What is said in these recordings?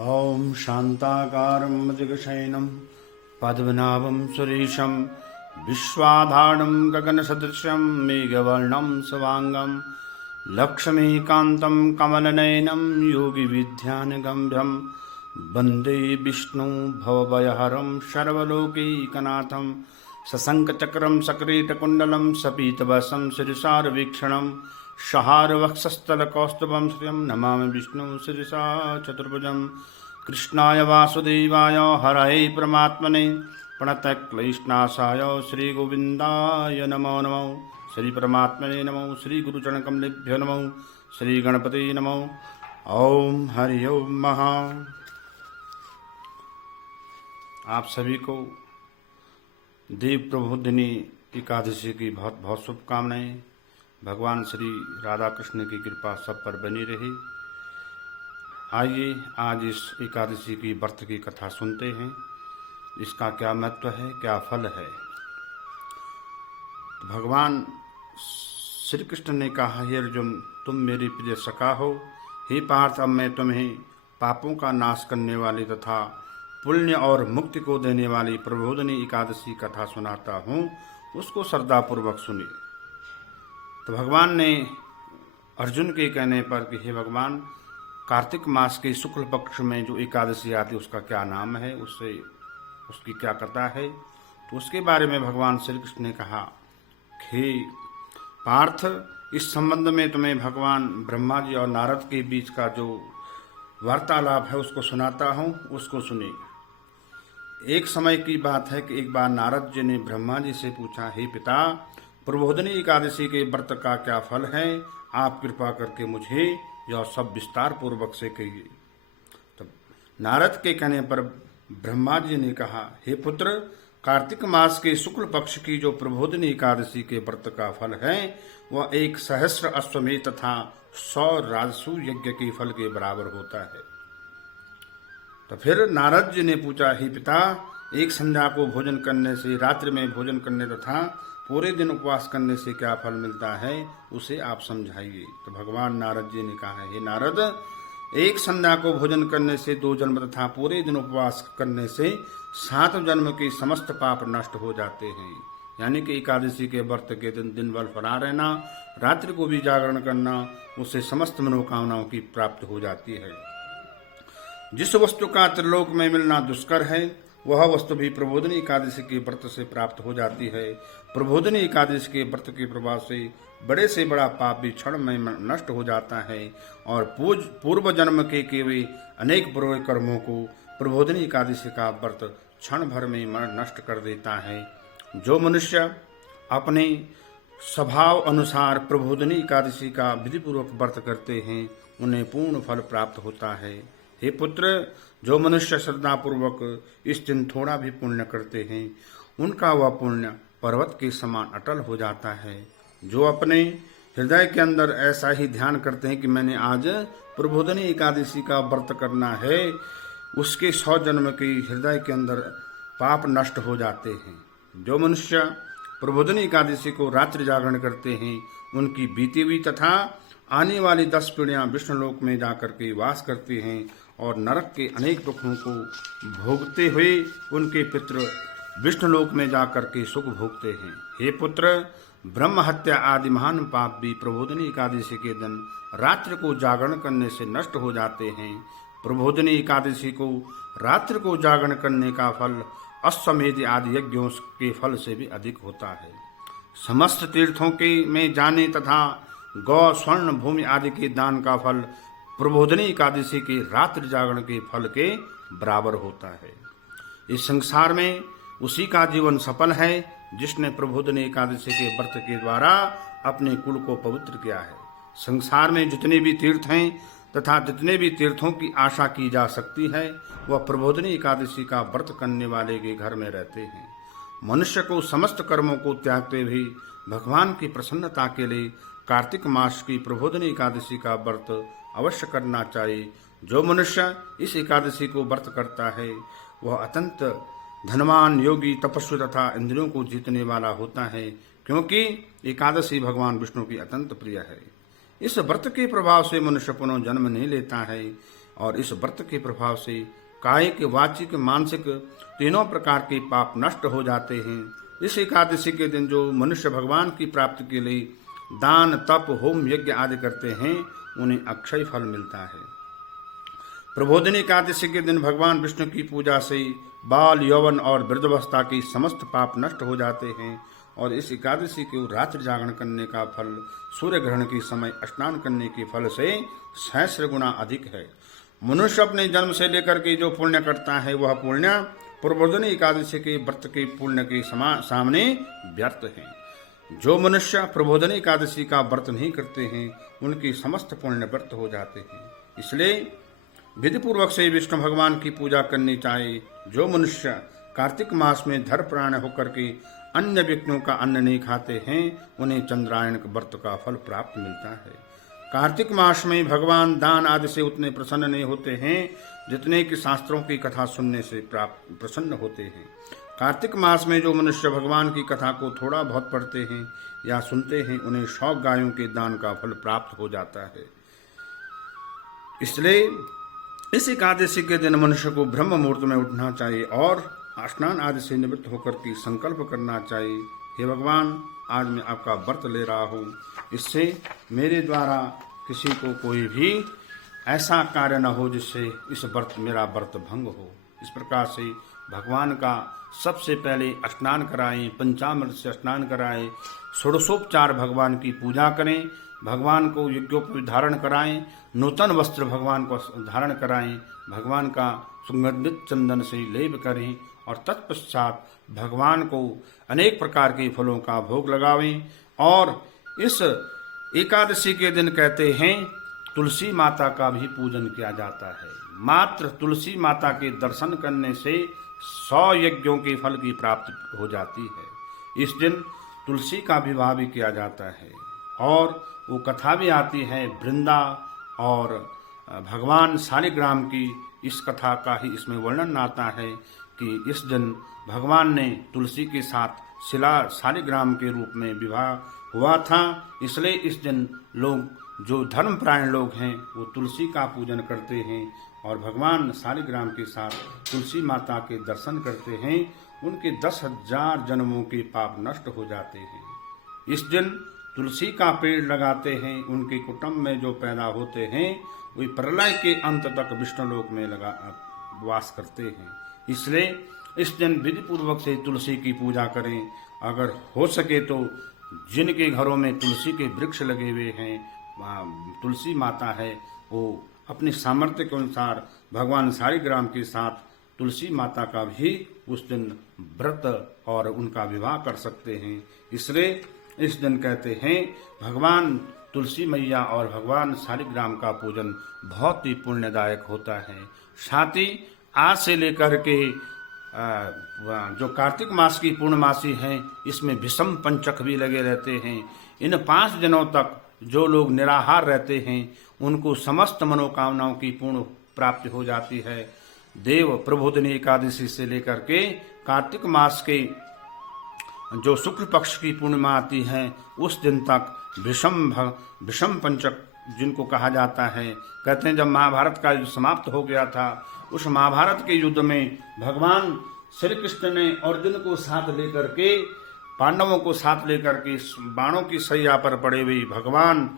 ॐ शान्ताकारं मृगशयनं पद्मनाभं सुरेशं विश्वाधारं गगनसदृशं मेघवर्णं शुभांगं लक्ष्मीकान्तं कमलनयनं योगिविद्यानगम्यं वन्दे विष्णु भवभयहरं सर्वलोकैकनाथं सशङ्खचक्रं सकिरीटकुण्डलं सपीतवसं शिरसारवीक्षणं सहारवक्षस्थलकौस्तुभं श्रियं नमामि विष्णु शिरसा चतुर्भुजं कृष्णाय वासुदेवाय हरये परमात्मने प्रणतक्लेशनाशाय श्रीगोविन्दाय नमो नमो श्रीपरमात्मने नमो श्रीगुरुचरणकमलेभ्यो नमो श्रीगणपते नमो ओम हरि ओम महा। आप सभी को देव प्रबोधिनी एकादशी की बहुत बहुत शुभकामनाएं। भगवान श्री राधा कृष्ण की कृपा सब पर बनी रही। आइए आज इस एकादशी की व्रत की कथा सुनते हैं। इसका क्या महत्व है, क्या फल है। तो भगवान श्री कृष्ण ने कहा, हे अर्जुन, तुम मेरे प्रिय सखा हो। हे पार्थ, अब मैं तुम्हें पापों का नाश करने वाली तथा पुण्य और मुक्ति को देने वाली प्रबोधिनी एकादशी कथा सुनाता हूँ, उसको श्रद्धापूर्वक सुनिए। तो भगवान ने अर्जुन के कहने पर कि हे भगवान, कार्तिक मास के शुक्ल पक्ष में जो एकादशी आती है उसका क्या नाम है, उसकी क्या कथा है, तो उसके बारे में भगवान श्री कृष्ण ने कहा, हे पार्थ, इस संबंध में तुम्हें भगवान ब्रह्मा जी और नारद के बीच का जो वार्तालाप है उसको सुनाता हूँ, उसको सुनिए। एक समय की बात है कि एक बार नारद जी ने ब्रह्मा जी से पूछा, हे पिता, प्रबोधिनी एकादशी के व्रत का क्या फल है, आप कृपा करके मुझे यह सब विस्तार पूर्वक से कहिए। तब नारद के कहने पर ब्रह्मा जी ने कहा, हे पुत्र, कार्तिक मास के शुक्ल पक्ष की जो प्रबोधिनी एकादशी के व्रत का फल है वह 1,000 अश्वमेध तथा 100 राजसू यज्ञ के फल के बराबर होता है। तो फिर नारद जी ने पूछा, हे पिता, एक संध्या को भोजन करने से, रात्रि में भोजन करने तथा पूरे दिन उपवास करने से क्या फल मिलता है, उसे आप समझाइए। तो भगवान नारद जी ने कहा, हे नारद, एक संध्या को भोजन करने से 2 जन्म तथा पूरे दिन उपवास करने से 7 जन्म के समस्त पाप नष्ट हो जाते हैं। यानी कि एकादशी के व्रत के दिन भर फरार रहना, रात्रि को भी जागरण करना, उससे समस्त मनोकामनाओं की प्राप्ति हो जाती है। जिस वस्तु का त्रिलोक में मिलना दुष्कर है, वह वस्तु भी प्रबोधिनी एकादशी के व्रत से प्राप्त हो जाती है। प्रबोधिनी एकादशी के व्रत के प्रभाव से बड़ा पाप भी क्षण में नष्ट हो जाता है और पूर्व जन्म के हुए अनेक बुरे कर्मों को प्रबोधिनी एकादशी का व्रत क्षण भर में नष्ट कर देता है। जो मनुष्य अपने स्वभाव अनुसार प्रबोधिनी एकादशी का विधिपूर्वक व्रत करते हैं, उन्हें पूर्ण फल प्राप्त होता है। हे पुत्र, जो मनुष्य श्रद्धापूर्वक इस दिन थोड़ा भी पुण्य करते हैं, उनका वह पुण्य पर्वत के समान अटल हो जाता है। जो अपने हृदय के अंदर ऐसा ही ध्यान करते हैं कि मैंने आज प्रबोधिनी एकादशी का व्रत करना है, उसके 100 जन्म के हृदय के अंदर पाप नष्ट हो जाते हैं। जो मनुष्य प्रबोधिनी एकादशी को रात्रि जागरण करते हैं, उनकी बीती हुई तथा आने वाली 10 पीढ़ियां विष्णुलोक में जाकर के वास करते हैं और नरक के अनेक दुखों को भोगते हुए उनके पितृ विष्णुलोक में जाकर के सुख भोगते हैं। हे पुत्र, ब्रह्म हत्या आदि महान पाप भी प्रबोधिनी एकादशी के दिन रात्रि को जागरण करने से नष्ट हो जाते हैं। प्रबोधिनी एकादशी को रात्रि को जागरण करने का फल अश्वमेध आदि यज्ञों के फल से भी अधिक होता है। समस्त तीर्थों के में जाने तथा गौ, स्वर्ण, भूमि आदि के दान का फल प्रबोधिनी एकादशी के रात्रि जागरण के फल के बराबर होता है। इस संसार में उसी का जीवन सफल है जिसने प्रबोधिनी एकादशी के व्रत के द्वारा अपने कुल को पवित्र किया है। संसार में जितने भी तीर्थ हैं तथा जितने भी तीर्थों की आशा की जा सकती है, वह प्रबोधिनी एकादशी का व्रत करने वाले के घर में रहते हैं। मनुष्य को समस्त कर्मों को त्यागते हुए भगवान की प्रसन्नता के लिए कार्तिक मास की प्रबोधिनी एकादशी का व्रत अवश्य करना चाहिए। जो मनुष्य इस एकादशी को व्रत करता है, वह अत्यंत धनवान, योगी, तपस्वी तथा इंद्रियों को जीतने वाला होता है, क्योंकि एकादशी भगवान विष्णु की अत्यंत प्रिय है। इस व्रत के प्रभाव से मनुष्य पुनः जन्म नहीं लेता है और इस व्रत के प्रभाव से कायिक, वाचिक, मानसिक तीनों प्रकार के पाप नष्ट हो जाते हैं। इस एकादशी के दिन जो मनुष्य भगवान की प्राप्ति के लिए दान, तप, होम, यज्ञ आदि करते हैं उन्हें अक्षय फल मिलता है। प्रबोधिनी एकादशी के दिन भगवान विष्णु की पूजा से बाल, यौवन और वृद्धावस्था की समस्त पाप नष्ट हो जाते हैं और इस एकादशी को रात्रि जागरण करने का फल सूर्य ग्रहण के समय स्नान करने के फल से सहस्र गुना अधिक है। मनुष्य अपने जन्म से लेकर के जो पुण्य करता है वह पुण्य प्रबोधिनी एकादशी के व्रत के पुण्य के सामने व्यर्थ है। जो मनुष्य प्रबोधिनी एकादशी का व्रत नहीं करते हैं उनके समस्त पुण्य व्यर्थ हो जाते हैं। इसलिए विधि पूर्वक से विष्णु भगवान की पूजा करनी चाहिए। जो मनुष्य कार्तिक मास में धर्मपरायण होकर के अन्य व्यक्तियों का अन्न नहीं खाते हैं उन्हें चंद्रायण व्रत का फल प्राप्त मिलता है। कार्तिक मास में भगवान दान आदि से उतने प्रसन्न नहीं होते हैं जितने कि शास्त्रों की कथा सुनने से प्रसन्न होते हैं। कार्तिक मास में जो मनुष्य भगवान की कथा को थोड़ा बहुत पढ़ते हैं या सुनते हैं उन्हें 100 गायों के दान का फल प्राप्त हो जाता है। इसलिए इस एकादशी के दिन मनुष्य को ब्रह्म मुहूर्त में उठना चाहिए और स्नान आदि से निवृत्त होकर के संकल्प करना चाहिए, हे भगवान आज मैं आपका व्रत ले रहा हूँ, इससे मेरे द्वारा किसी को कोई भी ऐसा कार्य न हो जिससे इस मेरा व्रत भंग हो। इस प्रकार से भगवान का सबसे पहले स्नान कराएं, पंचामृत से स्नान कराएं, षोडशोपचार भगवान की पूजा करें, भगवान को यज्ञोपवीत धारण कराएं, नूतन वस्त्र भगवान को धारण कराएं, भगवान का सुगंधित चंदन से लेप करें और तत्पश्चात भगवान को अनेक प्रकार के फलों का भोग लगावें। और इस एकादशी के दिन कहते हैं तुलसी माता का भी पूजन किया जाता है। मात्र तुलसी माता के दर्शन करने से 100 यज्ञों के फल की प्राप्ति हो जाती है। इस दिन तुलसी का विवाह भी किया जाता है और वो कथा भी आती है वृंदा और भगवान शालिग्राम की। इस कथा का ही इसमें वर्णन आता है कि इस दिन भगवान ने तुलसी के साथ शालिग्राम के रूप में विवाह हुआ था। इसलिए इस दिन लोग जो धर्मपरायण लोग हैं वो तुलसी का पूजन करते हैं और भगवान शालिग्राम के साथ तुलसी माता के दर्शन करते हैं। उनके 10,000 जन्मों के पाप नष्ट हो जाते हैं। इस दिन तुलसी का पेड़ लगाते हैं, उनके कुटुंब में जो पैदा होते हैं वे प्रलय के अंत तक विष्णुलोक में वास करते हैं। इसलिए इस दिन विधि पूर्वक से तुलसी की पूजा करें। अगर हो सके तो जिनके घरों में तुलसी के वृक्ष लगे हुए हैं, तुलसी माता है, वो अपने सामर्थ्य के अनुसार भगवान शालिग्राम के साथ तुलसी माता का भी उस दिन व्रत और उनका विवाह कर सकते हैं। इसलिए इस दिन कहते हैं भगवान तुलसी मैया और भगवान शालिग्राम का पूजन बहुत ही पुण्यदायक होता है। साथ ही आज से लेकर के जो कार्तिक मास की पूर्णमासी है इसमें विषम पंचक भी लगे रहते हैं। इन 5 दिनों तक जो लोग निराहार रहते हैं उनको समस्त मनोकामनाओं की पूर्ण प्राप्ति हो जाती है। देव प्रबोधिनी एकादशी से लेकर के कार्तिक मास के जो शुक्ल पक्ष की पूर्णिमा आती है उस दिन तक विषम पंचक जिनको कहा जाता है। कहते हैं जब महाभारत का युद्ध समाप्त हो गया था उस महाभारत के युद्ध में भगवान श्री कृष्ण ने अर्जुन को साथ लेकर के, पांडवों को साथ लेकर के बाणों की सैया पर पड़े हुए भगवान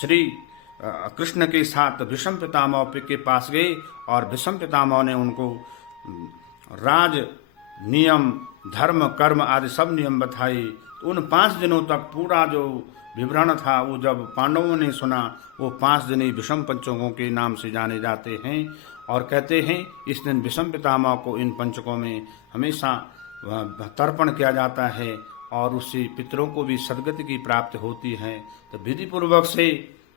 श्री कृष्ण के साथ भीष्म पितामह के पास गए और भीष्म पितामह ने उनको राज नियम, धर्म, कर्म आदि सब नियम बताए। उन 5 दिनों तक पूरा जो विवरण था वो जब पांडवों ने सुना वो 5 दिन विषम पंचकों के नाम से जाने जाते हैं। और कहते हैं इस दिन भीष्म पितामह को इन पंचकों में हमेशा तर्पण किया जाता है और उससे पितरों को भी सदगति की प्राप्ति होती है। तो विधि पूर्वक से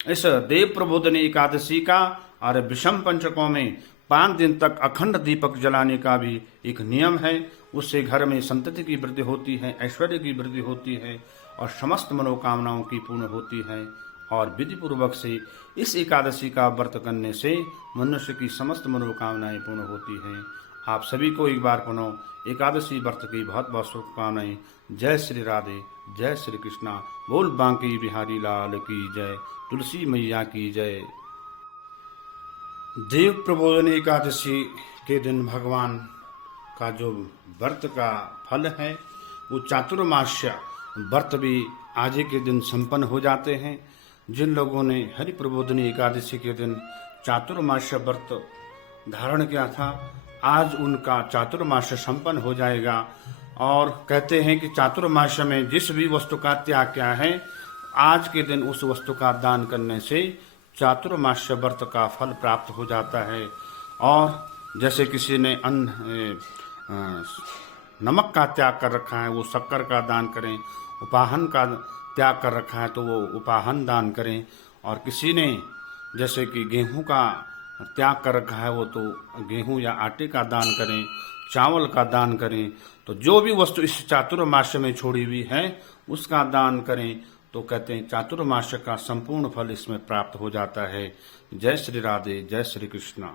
इस देव प्रबोधिनी एकादशी का और विषम पंचकों में 5 दिन तक अखंड दीपक जलाने का भी एक नियम है। उससे घर में संतति की वृद्धि होती है, ऐश्वर्य की वृद्धि होती है और समस्त मनोकामनाओं की पूर्ण होती है। और विधि पूर्वक से इस एकादशी का व्रत करने से मनुष्य की समस्त मनोकामनाएं पूर्ण होती हैं। आप सभी को एक बार पुनः एकादशी व्रत की बहुत बहुत शुभकामनाएं। जय श्री राधे, जय श्री कृष्णा। बोल बांके बिहारी लाल की जय, तुलसी मैया की जय। देव प्रबोधन एकादशी के दिन भगवान का जो व्रत का फल है वो चातुर्मास्य व्रत भी आज के दिन संपन्न हो जाते हैं। जिन लोगों ने हरि प्रबोधनी एकादशी के दिन चातुर्मास्य व्रत धारण किया था, आज उनका चातुर्मास्य संपन्न हो जाएगा। और कहते हैं कि चातुर्मास्य में जिस भी वस्तु का त्याग किया है, आज के दिन उस वस्तु का दान करने से चातुर्मास्य व्रत का फल प्राप्त हो जाता है। और जैसे किसी ने नमक का त्याग कर रखा है, वो शक्कर का दान करें। उपाहन का त्याग कर रखा है तो वो उपाहन दान करें। और किसी ने जैसे कि गेहूं का त्याग कर रखा है, वो तो गेहूं या आटे का दान करें, चावल का दान करें। तो जो भी वस्तु इस चातुर्मास्य में छोड़ी हुई है उसका दान करें, तो कहते हैं चातुर्मास्य का संपूर्ण फल इसमें प्राप्त हो जाता है। जय श्री राधे, जय श्री कृष्णा।